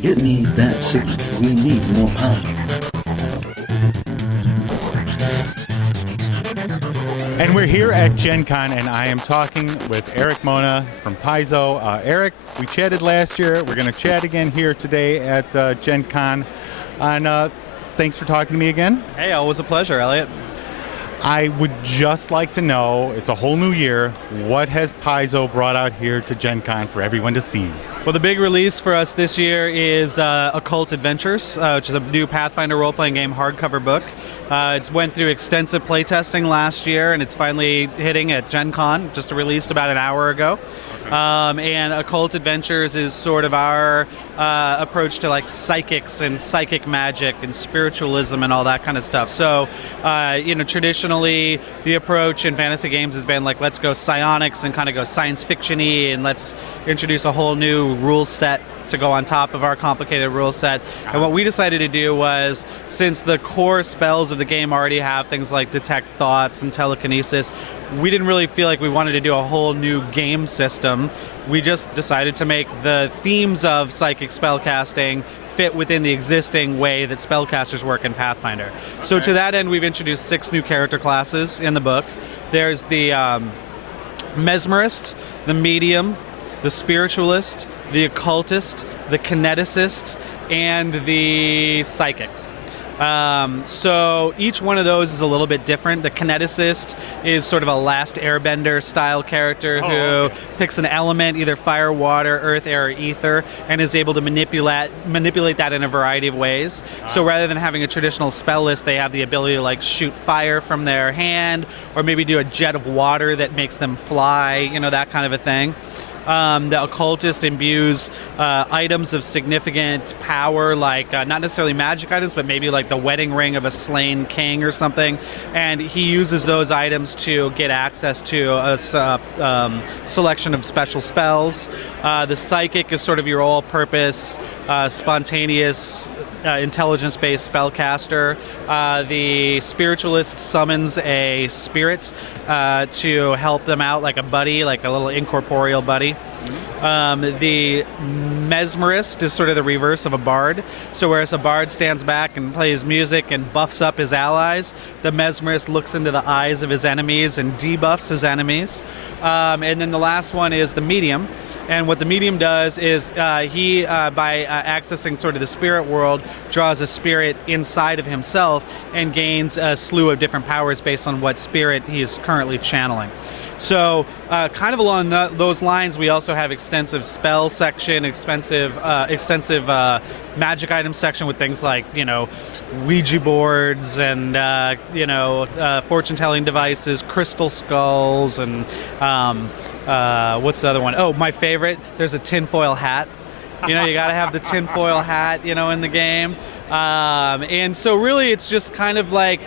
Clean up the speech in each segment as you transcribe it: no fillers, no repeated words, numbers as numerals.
Get me that signal. We need more power. And we're here at Gen Con, and I am talking with Eric Mona from Paizo. Eric, we chatted last year. We're going to chat again here today at Gen Con. And thanks for talking to me again. Hey, always a pleasure, Elliott. I would just like to know, it's a whole new year, what has Paizo brought out here to Gen Con for everyone to see? Well, the big release for us this year is Occult Adventures, which is a new Pathfinder role-playing game hardcover book. It's went through extensive playtesting last year, and it's finally hitting at Gen Con, just released about an hour ago. And Occult Adventures is sort of our approach to like psychics and psychic magic and spiritualism and all that kind of stuff. So, traditionally the approach in fantasy games has been like, let's go psionics and kind of go science fiction-y, and let's introduce a whole new rule set to go on top of our complicated rule set. And what we decided to do was, since the core spells of the game already have things like detect thoughts and telekinesis, we didn't really feel like we wanted to do a whole new game system. We just decided to make the themes of psychic spellcasting fit within the existing way that spellcasters work in Pathfinder. Okay. So to that end, we've introduced 6 new character classes in the book. There's the Mesmerist, the Medium, the Spiritualist, the Occultist, the Kineticist, and the Psychic. So each one of those is a little bit different. The Kineticist is sort of a Last Airbender style character who picks an element, either fire, water, earth, air, or ether, and is able to manipulate that in a variety of ways. So rather than having a traditional spell list, they have the ability to like shoot fire from their hand, or maybe do a jet of water that makes them fly, that kind of a thing. The Occultist imbues items of significant power, like not necessarily magic items, but maybe like the wedding ring of a slain king or something. And he uses those items to get access to a selection of special spells. The Psychic is sort of your all-purpose, spontaneous, intelligence-based spellcaster. The Spiritualist summons a spirit to help them out, like a buddy, like a little incorporeal buddy. The Mesmerist is sort of the reverse of a bard. So whereas a bard stands back and plays music and buffs up his allies, the Mesmerist looks into the eyes of his enemies and debuffs his enemies. And then the last one is the Medium. And what the Medium does is he, by accessing sort of the spirit world, draws a spirit inside of himself and gains a slew of different powers based on what spirit he is currently channeling. So kind of along those lines, we also have extensive spell section, extensive magic item section with things like, Ouija boards and, fortune-telling devices, crystal skulls, and what's the other one? Oh, my favorite, there's a tinfoil hat. You got to have the tinfoil hat, in the game. And so really it's just kind of like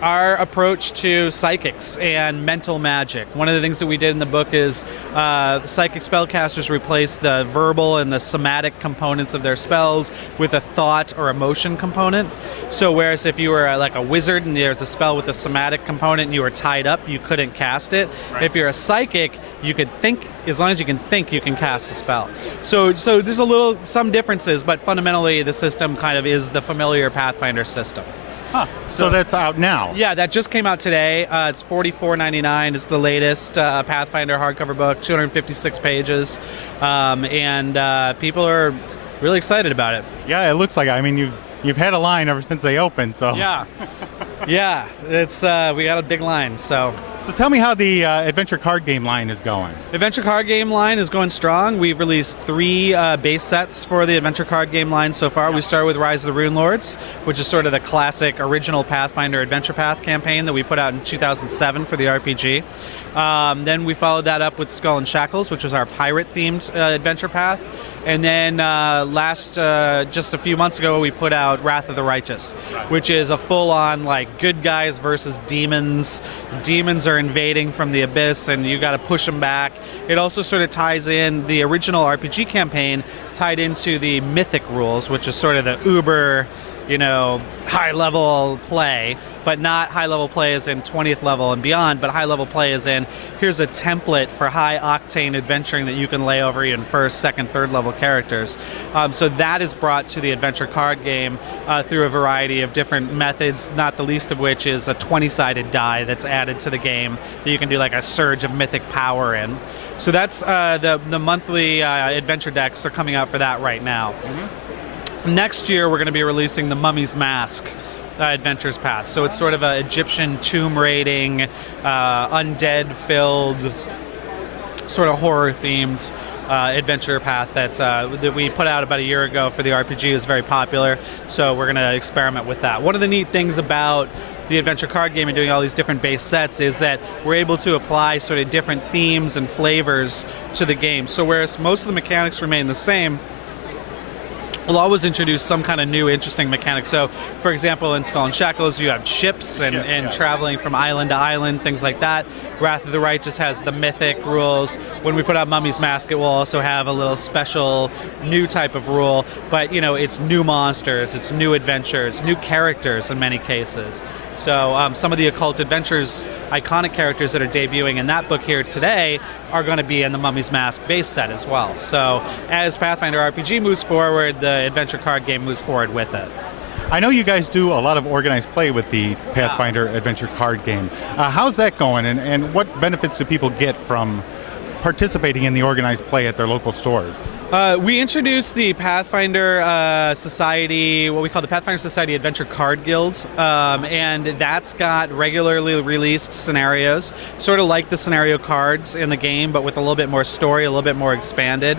our approach to psychics and mental magic. One of the things that we did in the book is psychic spellcasters replace the verbal and the somatic components of their spells with a thought or emotion component. So whereas if you were like a wizard and there's a spell with a somatic component and you were tied up, you couldn't cast it. Right. If you're a psychic, you could think, as long as you can think, you can cast the spell. So there's some differences, but fundamentally the system kind of is the familiar Pathfinder system. Huh. So that's out now? Yeah, that just came out today. It's $44.99. It's the latest Pathfinder hardcover book, 256 pages. And people are really excited about it. Yeah, it looks like it. I mean, you've had a line ever since they opened, so. Yeah. Yeah, it's we got a big line, so. So tell me how the adventure card game line is going. Adventure card game line is going strong. We've released 3 base sets for the adventure card game line so far. We started with Rise of the Rune Lords, which is sort of the classic original Pathfinder Adventure Path campaign that we put out in 2007 for the RPG. Then we followed that up with Skull and Shackles, which was our pirate-themed adventure path. And then just a few months ago, we put out Wrath of the Righteous, which is a full-on like good guys versus demons. Demons are invading from the abyss, and you got to push them back. It also sort of ties in the original RPG campaign, tied into the mythic rules, which is sort of the uber high level play, but not high level play as in 20th level and beyond, but high level play as in here's a template for high octane adventuring that you can lay over even first, second, third level characters. So that is brought to the adventure card game through a variety of different methods, not the least of which is a 20-sided die that's added to the game that you can do like a surge of mythic power in. So that's the monthly adventure decks are coming out for that right now. Next year, we're going to be releasing the Mummy's Mask Adventures Path. So it's sort of an Egyptian tomb raiding, undead-filled, sort of horror-themed adventure path that we put out about a year ago for the RPG. Is very popular, so we're going to experiment with that. One of the neat things about the adventure card game and doing all these different base sets is that we're able to apply sort of different themes and flavors to the game. So whereas most of the mechanics remain the same, we'll always introduce some kind of new interesting mechanic. So, for example, in Skull and Shackles, you have ships and traveling from island to island, things like that. Wrath of the Righteous has the mythic rules. When we put out Mummy's Mask, it will also have a little special new type of rule. But, it's new monsters, it's new adventures, new characters in many cases. So some of the Occult Adventures iconic characters that are debuting in that book here today are going to be in the Mummy's Mask base set as well. So as Pathfinder RPG moves forward, the adventure card game moves forward with it. I know you guys do a lot of organized play with the Pathfinder Adventure card game. How's that going, and what benefits do people get from participating in the organized play at their local stores? We introduced the Pathfinder Society, what we call the Pathfinder Society Adventure Card Guild, and that's got regularly released scenarios, sort of like the scenario cards in the game, but with a little bit more story, a little bit more expanded.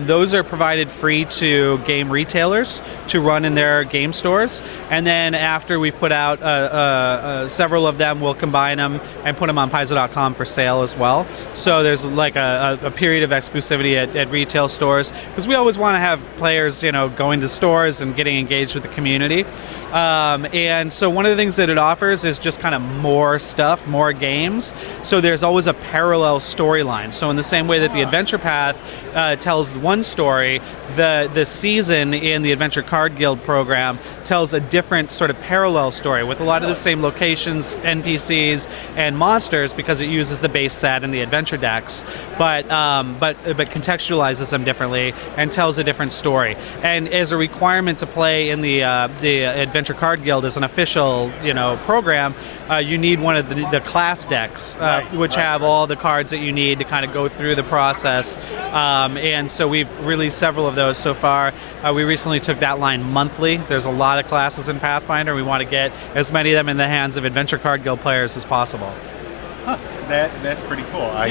Those are provided free to game retailers to run in their game stores, and then after we've put out several of them, we'll combine them and put them on Paizo.com for sale as well. So there's like a period of exclusivity at retail stores, because we always want to have players, going to stores and getting engaged with the community. And so one of the things that it offers is just kind of more stuff, more games. So there's always a parallel storyline. So in the same way that the Adventure Path tells one story, the season in the Adventure Card Guild program tells a different sort of parallel story with a lot of the same locations, NPCs, and monsters, because it uses the base set and the adventure decks, but contextualizes them differently and tells a different story. And as a requirement to play in the Adventure Card Guild as an official, program, you need one of the class decks, which have all the cards that you need to kind of go through the process. And so we've released several of those so far. We recently took that line monthly. There's a lot of classes in Pathfinder. We want to get as many of them in the hands of Adventure Card Guild players as possible. That's pretty cool. I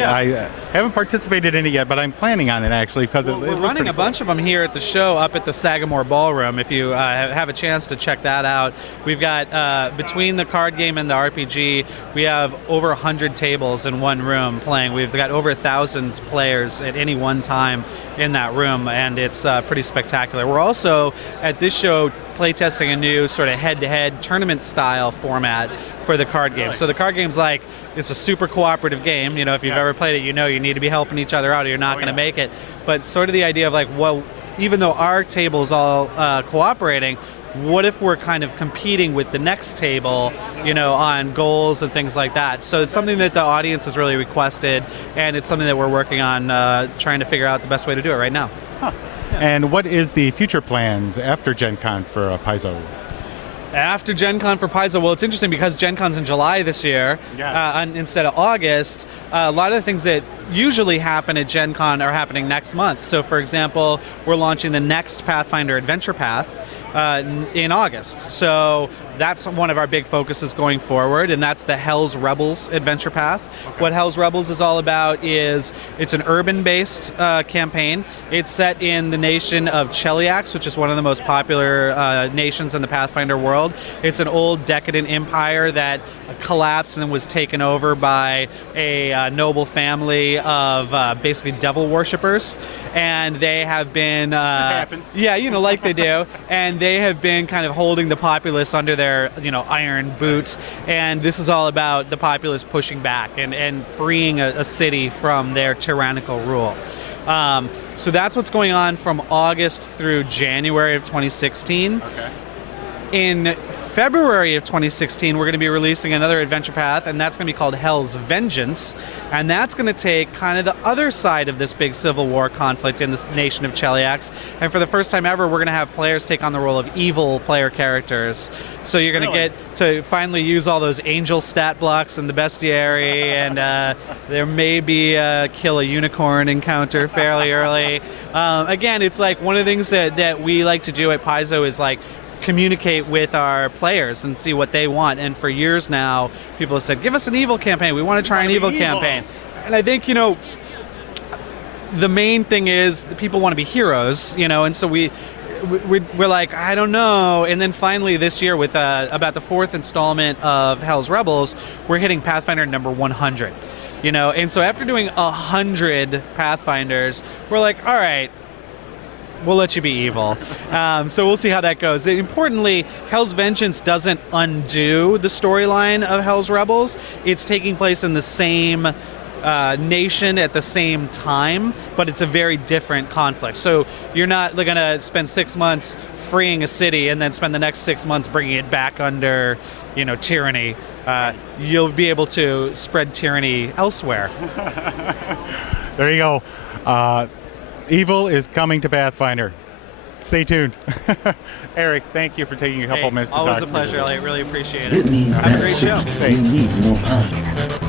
haven't participated in it yet, but I'm planning on it actually, because we're running a bunch of them here at the show up at the Sagamore Ballroom. If you have a chance to check that out, we've got between the card game and the RPG, we have over 100 tables in one room playing. We've got over 1,000 players at any one time in that room, and it's pretty spectacular. We're also at this show playtesting a new sort of head-to-head tournament-style format for the card game. So the card game's like, it's a super cooperative game. If you've ever played it, you need to be helping each other out or you're not going to make it. But sort of the idea of like, well, even though our table's all cooperating, what if we're kind of competing with the next table, on goals and things like that? So it's something that the audience has really requested, and it's something that we're working on trying to figure out the best way to do it right now. Huh. Yeah. And what is the future plans after Gen Con for Paizo? After Gen Con for Paizo, well, it's interesting because Gen Con's in July this year instead of August. A lot of the things that usually happen at Gen Con are happening next month. So, for example, we're launching the next Pathfinder Adventure Path in August. So that's one of our big focuses going forward, and that's the Hell's Rebels Adventure Path. Okay. What Hell's Rebels is all about is it's an urban-based campaign. It's set in the nation of Cheliax, which is one of the most popular nations in the Pathfinder world. It's an old decadent empire that collapsed and was taken over by a noble family of basically devil worshippers, and they have been like they do, and they have been kind of holding the populace under their iron boots, and this is all about the populace pushing back and freeing a city from their tyrannical rule. So that's what's going on from August through January of 2016. Okay. In February of 2016, we're going to be releasing another adventure path, and that's going to be called Hell's Vengeance. And that's going to take kind of the other side of this big Civil War conflict in this nation of Cheliax. And for the first time ever, we're going to have players take on the role of evil player characters. So you're going to get to finally use all those angel stat blocks in the bestiary, and there may be a kill a unicorn encounter fairly early. Again, it's like one of the things that we like to do at Paizo is like communicate with our players and see what they want. And for years now, people have said, give us an evil campaign. We want to try an evil campaign. And I think, the main thing is that people want to be heroes, and so we're like, I don't know. And then finally this year with about the 4th installment of Hell's Rebels, we're hitting Pathfinder number 100, And so after doing 100 Pathfinders, we're like, all right, we'll let you be evil. So we'll see how that goes. Importantly, Hell's Vengeance doesn't undo the storyline of Hell's Rebels. It's taking place in the same nation at the same time, but it's a very different conflict. So you're not going to spend 6 months freeing a city and then spend the next 6 months bringing it back under, tyranny. You'll be able to spread tyranny elsewhere. There you go. Evil is coming to Pathfinder. Stay tuned. Eric, thank you for taking a couple minutes to talk. Always a pleasure, Elliott. Really appreciate it. It means Have a that great show. we need more power.